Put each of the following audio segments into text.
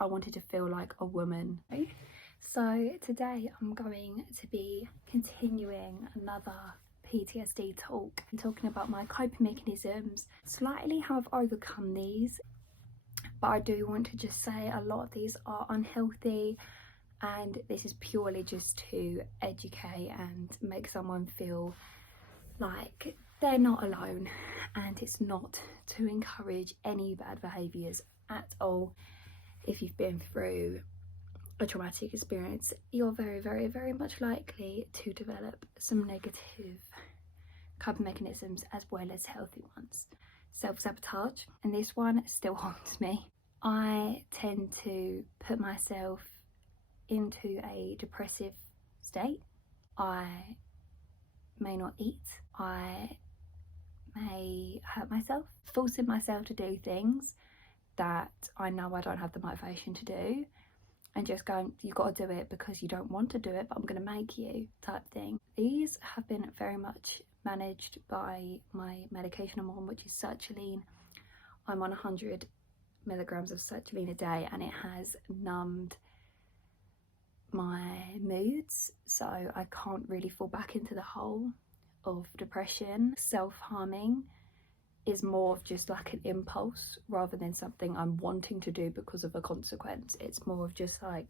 I wanted to feel like a woman. So today I'm going to be continuing another PTSD talk and talking about my coping mechanisms, slightly how I've overcome these. But I do want to just say a lot of these are unhealthy, and this is purely just to educate and make someone feel like they're not alone, and it's not to encourage any bad behaviours at all. If you've been through a traumatic experience, you're very much likely to develop some negative coping mechanisms as well as healthy ones. Self-sabotage, and this one still haunts me. I tend to put myself into a depressive state. I may not eat, I may hurt myself, forcing myself to do things that I know I don't have the motivation to do, and just going, you've got to do it because you don't want to do it, but I'm going to make you, type thing. These have been very much managed by my medication I'm on, which is sertraline. I'm on 100 milligrams of sertraline a day, and it has numbed my moods, so I can't really fall back into the hole of depression. Self-harming is more of just like an impulse rather than something I'm wanting to do because of a consequence. It's more of just like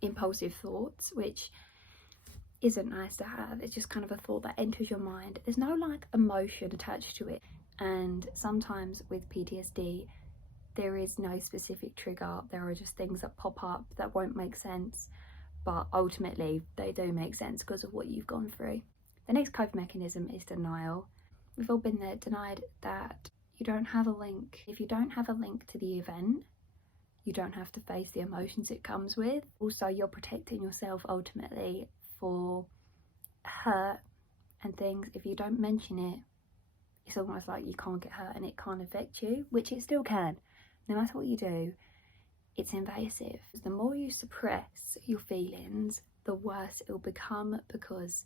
impulsive thoughts, which isn't nice to have. It's just kind of a thought that enters your mind. There's no like emotion attached to it, and sometimes with PTSD there is no specific trigger. There are just things that pop up that won't make sense, but ultimately they do make sense because of what you've gone through. The next coping mechanism is denial. We've all been there, denied that you don't have a link. If you don't have a link to the event, you don't have to face the emotions it comes with. Also, you're protecting yourself ultimately for hurt and things. If you don't mention it, it's almost like you can't get hurt and it can't affect you, which it still can. No matter what you do, it's invasive. The more you suppress your feelings, the worse it'll become, because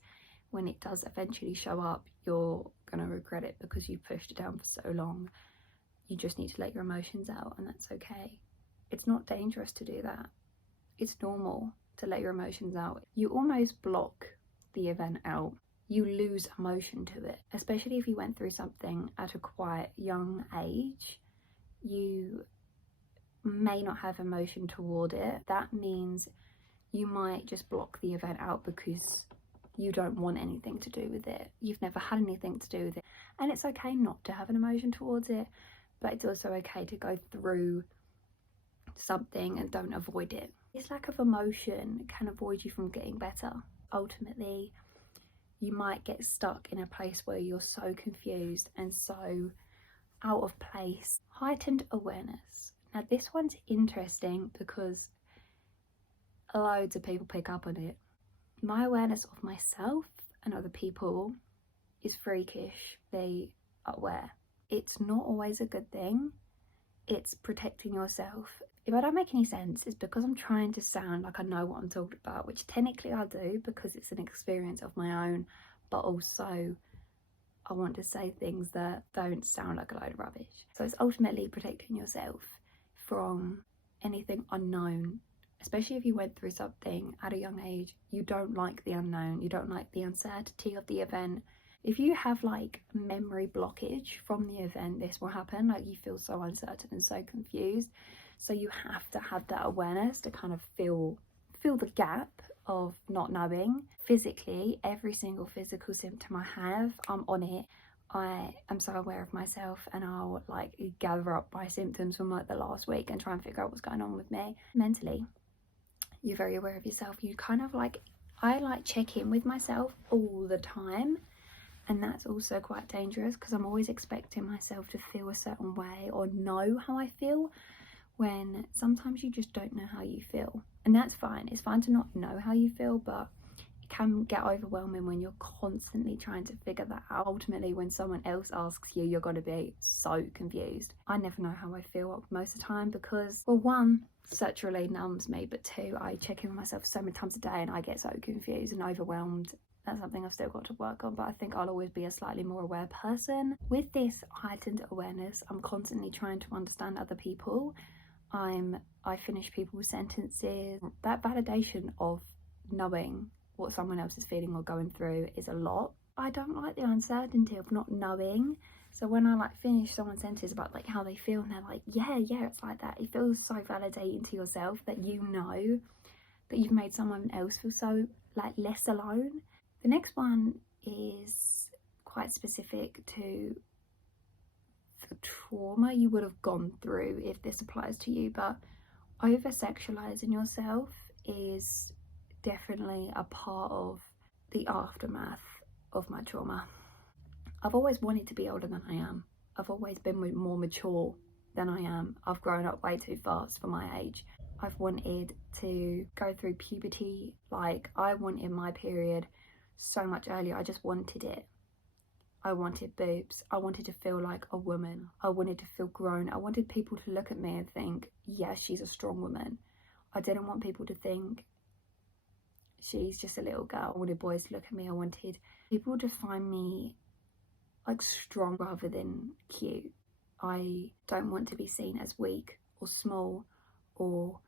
when it does eventually show up, you're gonna regret it because you pushed it down for so long. You just need to let your emotions out, and that's okay. It's not dangerous to do that. It's normal to let your emotions out. You almost block the event out. You lose emotion to it, especially if you went through something at a quite young age. You may not have emotion toward it. That means you might just block the event out because you don't want anything to do with it. You've never had anything to do with it, and it's okay not to have an emotion towards it, but it's also okay to go through something and don't avoid it. This lack of emotion can avoid you from getting better. Ultimately, you might get stuck in a place where you're so confused and so out of place. Heightened awareness. Now this one's interesting because loads of people pick up on it. My awareness of myself and other people is freakishly aware. It's not always a good thing. It's protecting yourself. If I don't make any sense, it's because I'm trying to sound like I know what I'm talking about, which technically I do because it's an experience of my own, but also I want to say things that don't sound like a load of rubbish. So it's ultimately protecting yourself from anything unknown, especially if you went through something at a young age. You don't like the unknown, you don't like the uncertainty of the event. If you have like memory blockage from the event, this will happen. Like you feel so uncertain and so confused. So you have to have that awareness to kind of feel the gap of not knowing. Physically, every single physical symptom I have, I'm on it. I am so aware of myself, and I'll like gather up my symptoms from like the last week and try and figure out what's going on with me. Mentally, you're very aware of yourself. You kind of like, I like check in with myself all the time, and that's also quite dangerous because I'm always expecting myself to feel a certain way or know how I feel, when sometimes you just don't know how you feel, and that's fine. It's fine to not know how you feel, but it can get overwhelming when you're constantly trying to figure that out. Ultimately, when someone else asks you, you're going to be so confused. I never know how I feel most of the time because, well, one, sertraline numbs me, but two, I check in with myself so many times a day and I get so confused and overwhelmed. That's something I've still got to work on, but I think I'll always be a slightly more aware person. With this heightened awareness, I'm constantly trying to understand other people. I finish people's sentences. That validation of knowing what someone else is feeling or going through is a lot. I don't like the uncertainty of not knowing. So when I like finish someone's sentence about like how they feel and they're like, yeah, it's like that, it feels so validating to yourself that you know that you've made someone else feel so like less alone. The next one is quite specific to the trauma you would have gone through if this applies to you, but over sexualizing yourself is definitely a part of the aftermath of my trauma. I've always wanted to be older than I am. I've always been more mature than I am. I've grown up way too fast for my age. I've wanted to go through puberty. Like, I wanted my period so much earlier. I just wanted it. I wanted boobs. I wanted to feel like a woman. I wanted to feel grown. I wanted people to look at me and think, yeah, she's a strong woman. I didn't want people to think she's just a little girl. I wanted boys to look at me. I wanted people to find me like strong rather than cute. I don't want to be seen as weak or small or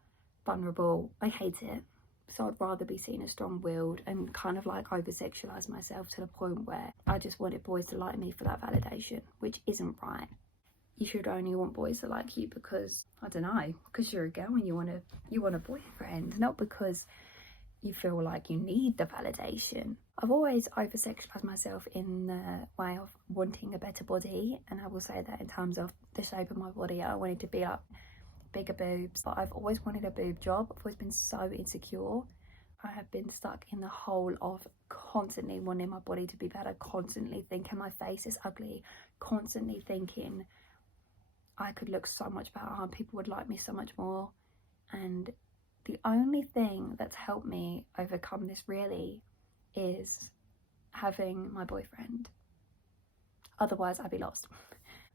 vulnerable. I hate it. So I'd rather be seen as strong-willed and kind of like over-sexualise myself to the point where I just wanted boys to like me for that validation, which isn't right. You should only want boys to like you because, I don't know, because you're a girl and you want a boyfriend, not because you feel like you need the validation. I've always over-sexualised myself in the way of wanting a better body, and I will say that in terms of the shape of my body, I wanted to be up bigger boobs, but I've always wanted a boob job. I've always been so insecure. I have been stuck in the hole of constantly wanting my body to be better, constantly thinking my face is ugly, constantly thinking I could look so much better and people would like me so much more. And the only thing that's helped me overcome this really is having my boyfriend. Otherwise I'd be lost.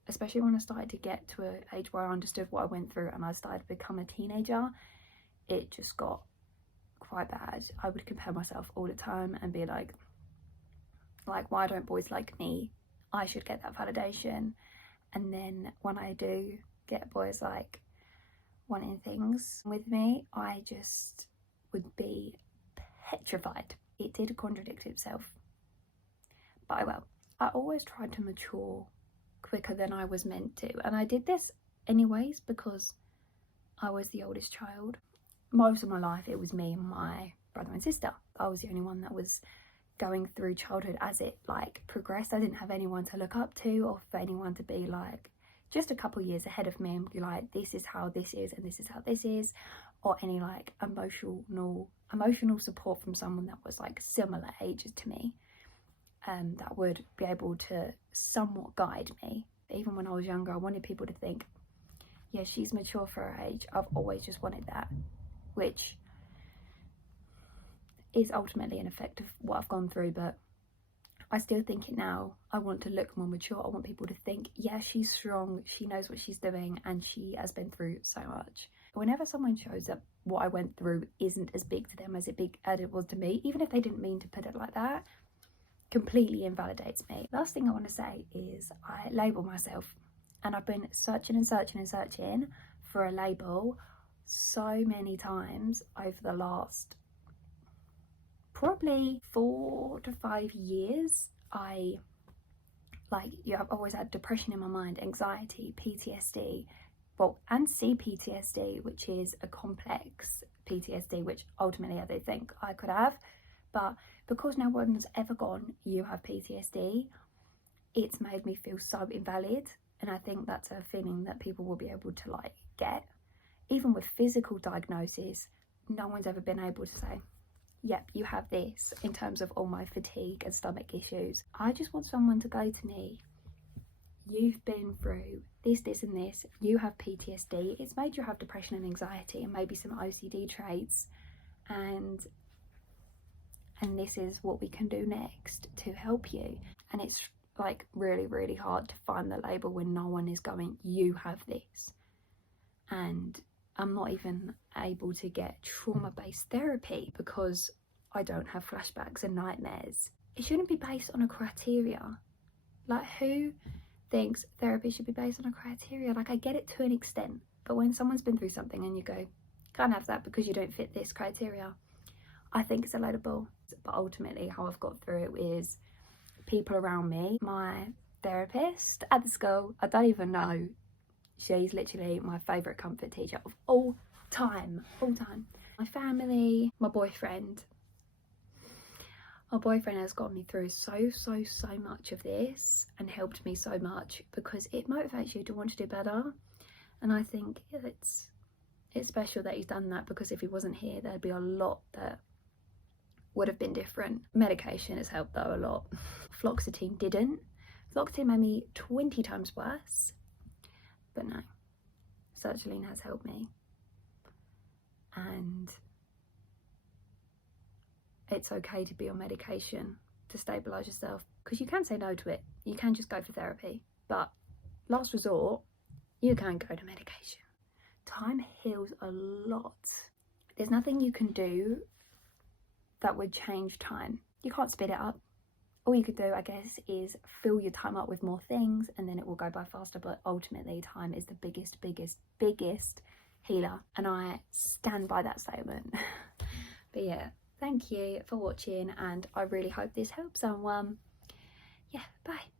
Especially when I started to get to an age where I understood what I went through and I started to become a teenager, it just got quite bad. I would compare myself all the time and be like, why don't boys like me? I should get that validation. And then when I do get boys like wanting things with me, I just would be petrified. It did contradict itself, but I will. I always tried to mature quicker than I was meant to, and I did this anyways because I was the oldest child. Most of my life it was me and my brother and sister. I was the only one that was going through childhood as it like progressed. I didn't have anyone to look up to or for anyone to be like just a couple years ahead of me and be like, this is how this is and this is how this is, or any like emotional support from someone that was like similar ages to me. That would be able to somewhat guide me. Even when I was younger, I wanted people to think, yeah, she's mature for her age. I've always just wanted that, which is ultimately an effect of what I've gone through, but I still think it now. I want to look more mature. I want people to think, yeah, she's strong, she knows what she's doing, and she has been through so much. Whenever someone shows that what I went through isn't as big to them as it was to me, even if they didn't mean to put it like that, completely invalidates me. Last thing I want to say is I label myself, and I've been searching and searching and searching for a label so many times over the last probably 4 to 5 years. I've always had depression in my mind, anxiety, PTSD, and cptsd, which is a complex PTSD, which ultimately I do think I could have. But because no one's ever gone, you have PTSD, it's made me feel so invalid. And I think that's a feeling that people will be able to like get. Even with physical diagnosis, no one's ever been able to say, yep, you have this, in terms of all my fatigue and stomach issues. I just want someone to go to me, you've been through this and this, you have PTSD, it's made you have depression and anxiety and maybe some OCD traits, and this is what we can do next to help you. And it's like really, really hard to find the label when no one is going, you have this. And I'm not even able to get trauma-based therapy because I don't have flashbacks and nightmares. It shouldn't be based on a criteria. Like, who thinks therapy should be based on a criteria? Like, I get it to an extent, But when someone's been through something and you go, can't have that because you don't fit this criteria, I think it's a load of bull. But ultimately how I've got through it is people around me. My therapist at the school, I don't even know, she's literally my favourite comfort teacher of all time. My family, my boyfriend. My boyfriend has got me through so much of this and helped me so much because it motivates you to want to do better. And I think it's special that he's done that, because if he wasn't here, there'd be a lot that would have been different. Medication has helped though a lot. Fluoxetine didn't. Fluoxetine made me 20 times worse. But no, sertraline has helped me. And it's okay to be on medication to stabilise yourself, because you can say no to it. You can just go for therapy. But last resort, you can go to medication. Time heals a lot. There's nothing you can do that would change time. You can't speed it up. All you could do, I guess, is fill your time up with more things and then it will go by faster. But ultimately, time is the biggest healer. And I stand by that statement. But yeah, thank you for watching, and I really hope this helps someone. Yeah, bye.